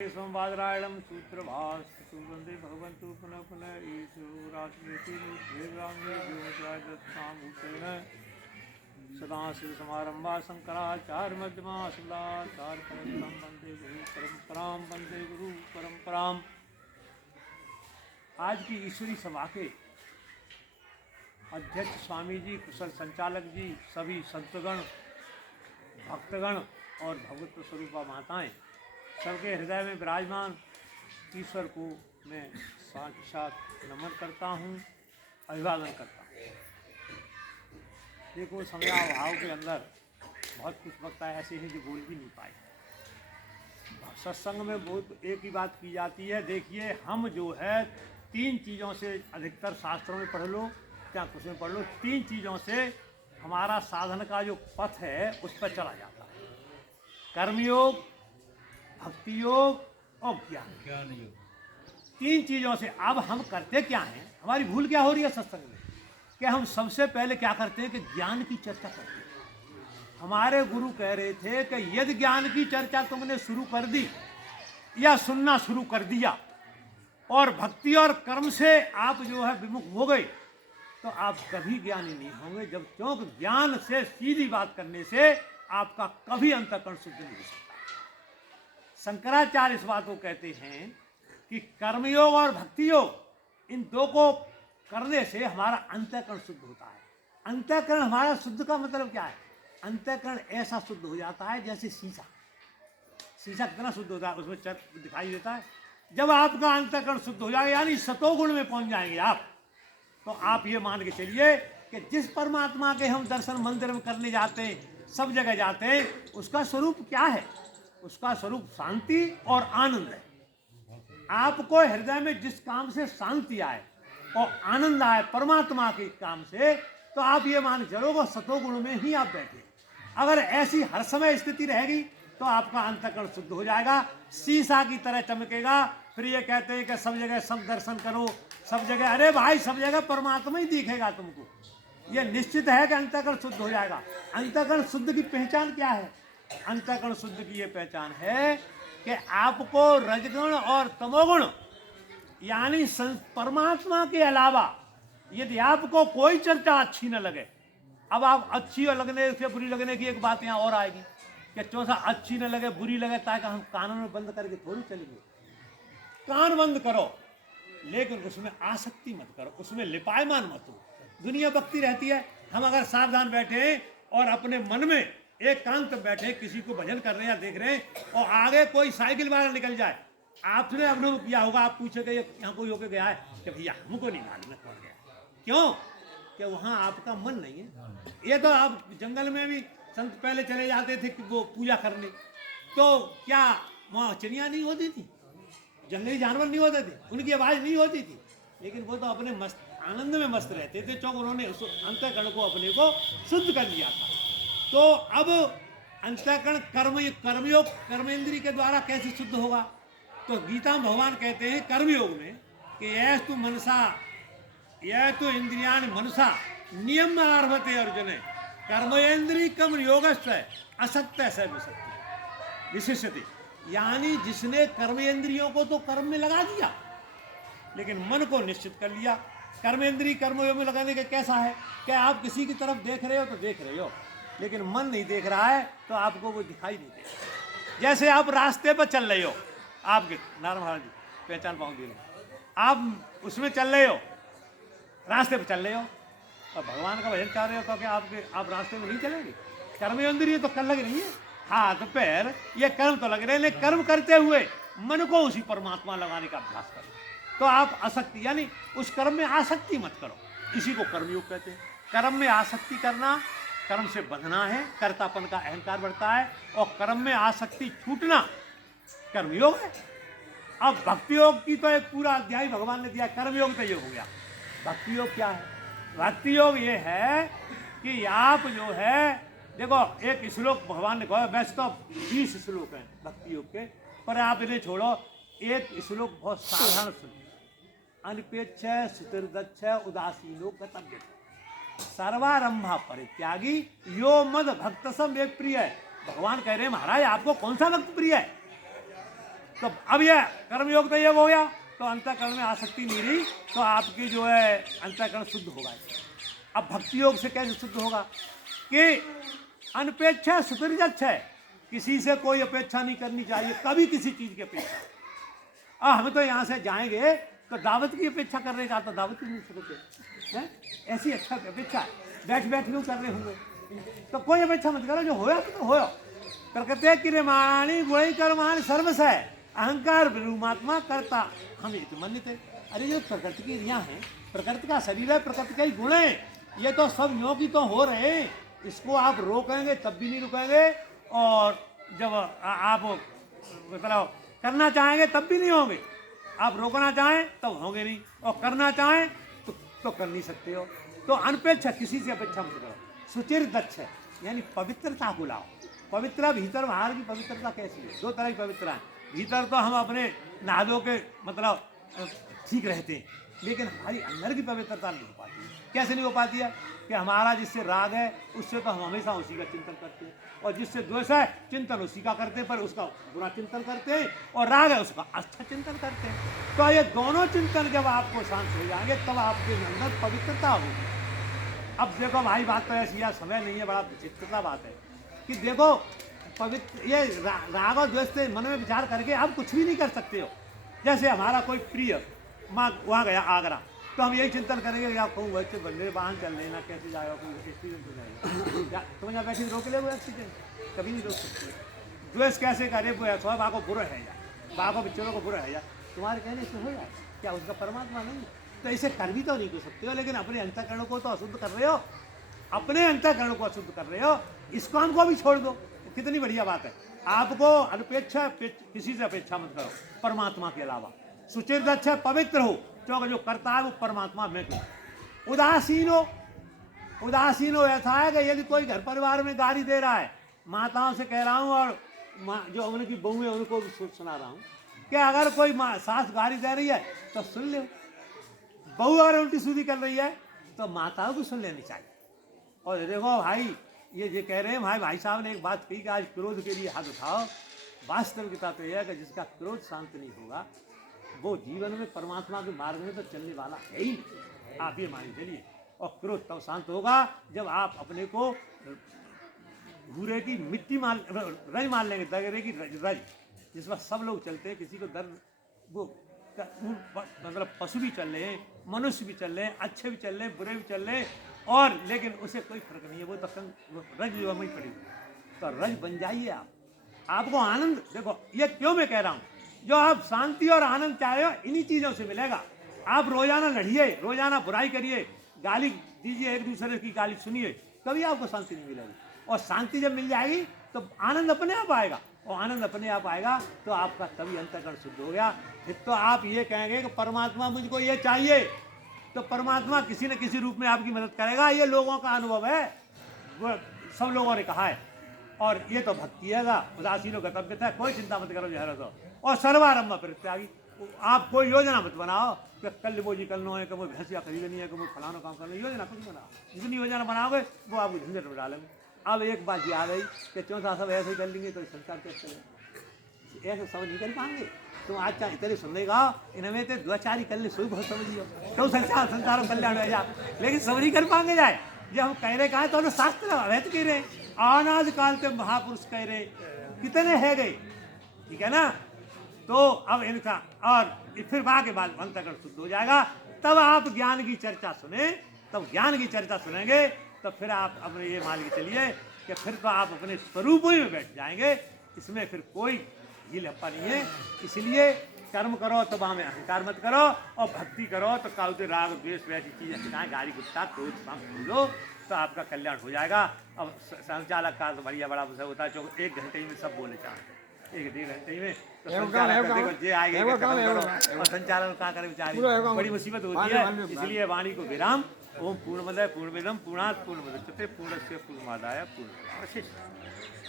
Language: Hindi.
संवादरायणं सूत्रभाष्य वंदे भगवन्तु पुनः पुनः ईश्वरात्मेन सदाशिवसमारम्भा शंकराचार्यमध्यमा शिलाचार्यपर्यन्तं वंदे गुरु परंपराम। आज की ईश्वरी सभा के अध्यक्ष स्वामी जी, कुशल संचालक जी, सभी संतगण, भक्तगण और भगवत स्वरूपा माताएं, सबके हृदय में विराजमान ईश्वर को मैं साक्षात नमन करता हूँ, अभिवादन करता हूँ। देखो, समयाभाव के अंदर बहुत कुछ वक्ता ऐसे हैं जो बोल भी नहीं पाए। सत्संग में बहुत एक ही बात की जाती है। देखिए, हम जो है तीन चीज़ों से, अधिकतर शास्त्रों में पढ़ लो क्या कुछ में पढ़ लो, तीन चीज़ों से हमारा साधन का जो पथ है उस पर चला जाता है। कर्मयोग, भक्ति योग और ज्ञान योग। तीन चीजों से अब हम करते क्या हैं, हमारी भूल क्या हो रही है सत्संग में, कि हम सबसे पहले क्या करते हैं कि ज्ञान की चर्चा करते हैं। हमारे गुरु कह रहे थे कि यदि ज्ञान की चर्चा तुमने शुरू कर दी या सुनना शुरू कर दिया और भक्ति और कर्म से आप जो है विमुख हो गए तो आप कभी ज्ञानी नहीं होंगे। जब क्योंकि ज्ञान से सीधी बात करने से आपका कभी अंतःकरण शुद्ध नहीं हो सकता। शंकराचार्य इस बात को कहते हैं कि कर्मयोग और भक्ति योग, इन दो को करने से हमारा अंतःकरण शुद्ध होता है। अंतःकरण हमारा शुद्ध का मतलब क्या है? अंतःकरण ऐसा शुद्ध हो जाता है जैसे शीशा। शीशा कितना शुद्ध होता है, उसमें चर्क दिखाई देता है। जब आपका अंतःकरण शुद्ध हो जाएगा, यानी सतोगुण में पहुंच जाएंगे आप, तो आप ये मान के चलिए कि जिस परमात्मा के हम दर्शन मंदिर में करने जाते हैं, सब जगह जाते हैं, उसका स्वरूप क्या है? उसका स्वरूप शांति और आनंद है। आपको हृदय में जिस काम से शांति आए और आनंद आए परमात्मा के काम से, तो आप ये मान चलोगे सतोगुण में ही आप बैठे। अगर ऐसी हर समय स्थिति रहेगी तो आपका अंतःकरण शुद्ध हो जाएगा, शीशा की तरह चमकेगा। फिर ये कहते हैं कि सब जगह सब दर्शन करो, सब जगह, अरे भाई सब जगह परमात्मा ही दिखेगा तुमको। ये निश्चित है कि अंतःकरण शुद्ध हो जाएगा। अंतःकरण शुद्ध की पहचान क्या है? अंतःकरण शुद्ध की ये पहचान है कि आपको रजगुण और तमोगुण यानी परमात्मा के अलावा यदि आपको कोई चर्चा अच्छी न लगे, अब आप अच्छी और लगने से बुरी लगने की एक बात यहाँ और आएगी कि चौथा अच्छी न लगे बुरी लगे, ताकि हम कानों में बंद करके थोड़ी चलेंगे। कान बंद करो लेकिन उसमें आसक्ति मत करो, उसमें लिपायमान मत हो। दुनिया बकती रहती है। हम अगर सावधान बैठे और अपने मन में एकांत बैठे, किसी को भजन कर रहे हैं या देख रहे हैं और आगे कोई साइकिल वाला निकल जाए, आपने अनुभव किया होगा, आप पूछेंगे यहाँ कोई होके गया है कि भैया हमको नहीं मालूम है कौन गया। क्यों? कि वहाँ आपका मन नहीं है। ये तो आप जंगल में भी संत पहले चले जाते थे कि वो पूजा करने, तो क्या वहाँ चिड़िया नहीं होती थी, जंगली जानवर नहीं होते थे, उनकी आवाज नहीं होती थी, लेकिन वो तो अपने मस्त आनंद में मस्त रहते थे, क्योंकि उन्होंने उस अंतःकरण को अपने को शुद्ध कर लिया था। तो अब अंतःकरण कर्मयोग, कर्मेंद्रिय के द्वारा कैसे शुद्ध होगा? तो गीता में भगवान कहते हैं कर्मयोग में कि यह तो मनसा, यह तो इंद्रियान मनसा नियम आरभते अर्जुन, कर्मेंद्रिय कर्म योगस्य असत्य से विशिष्यते। यानी जिसने कर्मेंद्रियों को तो कर्म में लगा दिया लेकिन मन को निश्चित कर लिया। कर्मेंद्रिय कर्मयोग में लगाने का कैसा है कि आप किसी की तरफ देख रहे हो तो देख रहे हो, लेकिन मन नहीं देख रहा है तो आपको वो दिखाई नहीं देगा। जैसे आप रास्ते पर चल रहे हो, आपके नारायण महाराज जी पहचान पाओगे, आप उसमें चल रहे हो, रास्ते पर चल रहे हो और भगवान का भजन कर रहे हो, तो क्या आप रास्ते में नहीं चलेंगे? कर्मेंद्रिय तो कर लग रही है, हाथ पैर ये कर्म तो लग रहे हैं, लेकिन कर्म करते हुए मन को उसी परमात्मा लगाने का अभ्यास करो, तो आप आसक्ति यानी उस कर्म में आसक्ति मत करो। इसी को कर्मयोग कहते हैं। कर्म में आसक्ति करना, कर्म से बंधना है, कर्तापन का अहंकार बढ़ता है, और कर्म में आसक्ति छूटना कर्मयोग है। अब भक्ति योग की तो एक पूरा अध्याय भगवान ने दिया, कर्मयोग तो ये हो गया। भक्ति योग क्या है? भक्ति योग ये है कि आप जो है, देखो एक श्लोक भगवान ने कहा, वैसे तो 20 श्लोक हैं भक्ति योग के, पर आप इन्हें छोड़ो, एक श्लोक बहुत साधारण सुनो। अनिपेक्ष सुतिर्दक्ष उदासीनो गतव्य सर्वारंभा परित्यागी यो मद भक्त सम एक प्रिय है। भगवान कह रहे हैं महाराज आपको कौन सा भक्त प्रिय है? तो अब यह कर्मयोग तो ये हो गया, तो अंतःकरण में आसक्ति नहीं रही, तो आपकी जो है अंतःकरण शुद्ध होगा। अब भक्ति योग से कैसे शुद्ध होगा कि अनपेक्षा सुतरिजच्छ है, किसी से कोई अपेक्षा नहीं करनी चाहिए, कभी किसी चीज की अपेक्षा। हम तो यहाँ से जाएंगे तो दावत की अपेक्षा कर रहे हैं, तो दावत ही नहीं सकते हैं, ऐसी अच्छा अपेक्षा बैठ बैठ क्यों कर रहे होंगे, तो कोई अपेक्षा मत करो, जो होया तो होया। प्रकृति क्रियमाणी गुण कर्माणि सर्वस है, अहंकार विरूमात्मा करता हम एक मन थे। अरे जो प्रकृति की क्रिया है, प्रकृति का शरीर है, प्रकृति का ही गुण है, ये तो सब योग की तो हो रहे हैं, इसको आप रोकेंगे तब भी नहीं रुकेंगे, और जब आप मतलब करना चाहेंगे तब भी नहीं होंगे, आप रोकना चाहें तब होंगे नहीं, और करना चाहें तो कर नहीं सकते हो। तो अनपेक्षा किसी से अपेक्षा मत करो। सुचिर दक्ष है, यानी पवित्रता को लाओ। पवित्र भीतर बाहर की पवित्रता कैसी है, दो तरह की पवित्रता है। भीतर तो हम अपने नहा धो के मतलब ठीक रहते हैं, लेकिन हमारी अंदर की पवित्रता नहीं हो पाती है। कैसे नहीं हो पाती है कि हमारा जिससे राग है उससे तो हम हमेशा उसी का चिंतन करते हैं, और जिससे द्वेष है चिंतन उसी का करते हैं, पर उसका बुरा चिंतन करते हैं, और राग है उसका अच्छा चिंतन करते हैं। तो ये दोनों चिंतन जब आपको शांत हो जाएंगे तब आपके अंदर पवित्रता होगी। अब देखो भाई, बात तो ऐसी है, समय नहीं है, बड़ा विचित्रता बात है कि देखो पवित्र ये राग और द्वेष से मन में विचार करके आप कुछ भी नहीं कर सकते हो। जैसे हमारा कोई प्रिय वहाँ गया आगरा, तो हम यही चिंतन करेंगे कि आप कहूँ बच्चे बंदे वाहन चल लेना, कैसे जाएगा, कोई एक्सीडेंट हो जाएगा, तुम यहाँ बैठे रोक ले वो एक्सीडेंट, कभी नहीं रोक सकते। द्वेष कैसे करे, वो है बाँ को बुरा है जाए, बाँ को बिच्चरों को बुरा है जाए, तुम्हारे कहने से हो जाए क्या, उसका परमात्मा नहीं, तो इसे कर भी तो नहीं कर सकते हो। लेकिन अपने अंतःकरण को तो अशुद्ध कर रहे हो, अपने अंतःकरण को अशुद्ध कर रहे हो, इस काम को भी छोड़ दो, कितनी बढ़िया बात है। आपको अनपेक्षा किसी से अपेक्षा मत करो परमात्मा के अलावा। सुचिर दक्ष पवित्र हो, क्योंकि जो करता है वो परमात्मा में क्यों। उदासीन हो ऐसा है कि यदि कोई घर परिवार में गाली दे रहा है, माताओं से कह रहा हूँ और जो उनकी बहू है उनको भी सुना रहा हूँ कि अगर कोई सास गाली दे रही है तो सुन ले, बहू अगर उल्टी सीधी कर रही है तो माताओं को सुन लेनी चाहिए। और देखो भाई, ये कह रहे हैं भाई साहब ने एक बात कही कि आज क्रोध के लिए हाथ उठाओ। वास्तविकता तो यह है कि जिसका क्रोध शांत नहीं होगा वो जीवन में परमात्मा के मार्ग में तो चलने वाला है ही नहीं, आप ये मान चलिए। और क्रोध तब शांत होगा जब आप अपने को भूरे की मिट्टी मान रज मान लेंगे, दगरे की रज जिस पर सब लोग चलते हैं, किसी को दर्द वो मतलब पशु भी चल रहे हैं, मनुष्य भी चल रहे हैं, अच्छे भी चल रहे हैं, बुरे भी चल रहे हैं, और लेकिन उसे कोई फर्क नहीं है, वो तो रज जो में पड़ी, तो रज बन जाइए आप। आपको आनंद, देखो ये क्यों मैं कह रहा हूँ, जो आप शांति और आनंद चाहे हो इन्हीं चीजों से मिलेगा। आप रोजाना लड़िए, रोजाना बुराई करिए, गाली दीजिए, एक दूसरे की गाली सुनिए, कभी आपको शांति नहीं मिलेगी। और शांति जब मिल जाएगी तो आनंद अपने आप आएगा, और आनंद अपने आप आएगा तो आपका तभी अंतःकरण शुद्ध हो गया। फिर तो आप ये कहेंगे कि परमात्मा मुझको ये चाहिए, तो परमात्मा किसी न किसी रूप में आपकी मदद करेगा। ये लोगों का अनुभव है, वो सब लोगों ने कहा है, और ये तो भक्ति है। उदासीनो गतव्य है, कोई चिंता मत करो जहर तो, और सर्वारंभ परित्यागी। आप कोई योजना मत बनाओ कि कल वो जी करना है, कि वो भैंसिया खरीदनी है, कि वो फलाना काम करना है, योजना कुछ बनाओ। जितनी योजना बनाओगे वो आपको झंझट में डालेंगे। अब एक बात याद आई कि चौथा सब ऐसे ही कर लेंगे तो संसार कैसे चलेगा, ऐसे सब नहीं कर पाएंगे। तुम आज चाहे तेरे सुन लेगा इनमें तो द्वाचारी कर ले, सोई बहुत समझियो तो संसार कल्याण हो जा, लेकिन सब नहीं कर पाएंगे जाए। जब हम कह रहे कहा तो शास्त्र अवैध कह रहे, अनाज काल के महापुरुष कह रहे, कितने है गए, ठीक है ना। तो अब इनका और फिर वहां के बाद अंतःकरण शुद्ध हो जाएगा। तब आप ज्ञान की चर्चा सुने, तब ज्ञान की चर्चा सुनेंगे, तो फिर आप अपने ये मान के चलिए कि फिर तो आप अपने स्वरूप ही में बैठ जाएंगे। इसमें फिर कोई ही लप्पा नहीं है। इसलिए कर्म करो तो वहाँ में अहंकार मत करो, और भक्ति करो तो काउते राग द्वेष वैसी चीजें सिखाएं, गाली गुस्सा क्रोध लो, तो आपका कल्याण हो जाएगा। अब संचालक का तो बढ़िया बड़ा विषय होता है, जो 1 घंटे में सब बोले चाहते हैं, 1-1.5 घंटे में तो संचालक जे आएगा और संचालन क्या करे बेचारी, बड़ी मुसीबत होती है। इसलिए वाणी को विराम। ओम पूर्णमदः पूर्णमिदं पूर्णात् पूर्णमुदच्यते पूर्णस्य पूर्णमादाय पूर्णमेवावशिष्यते।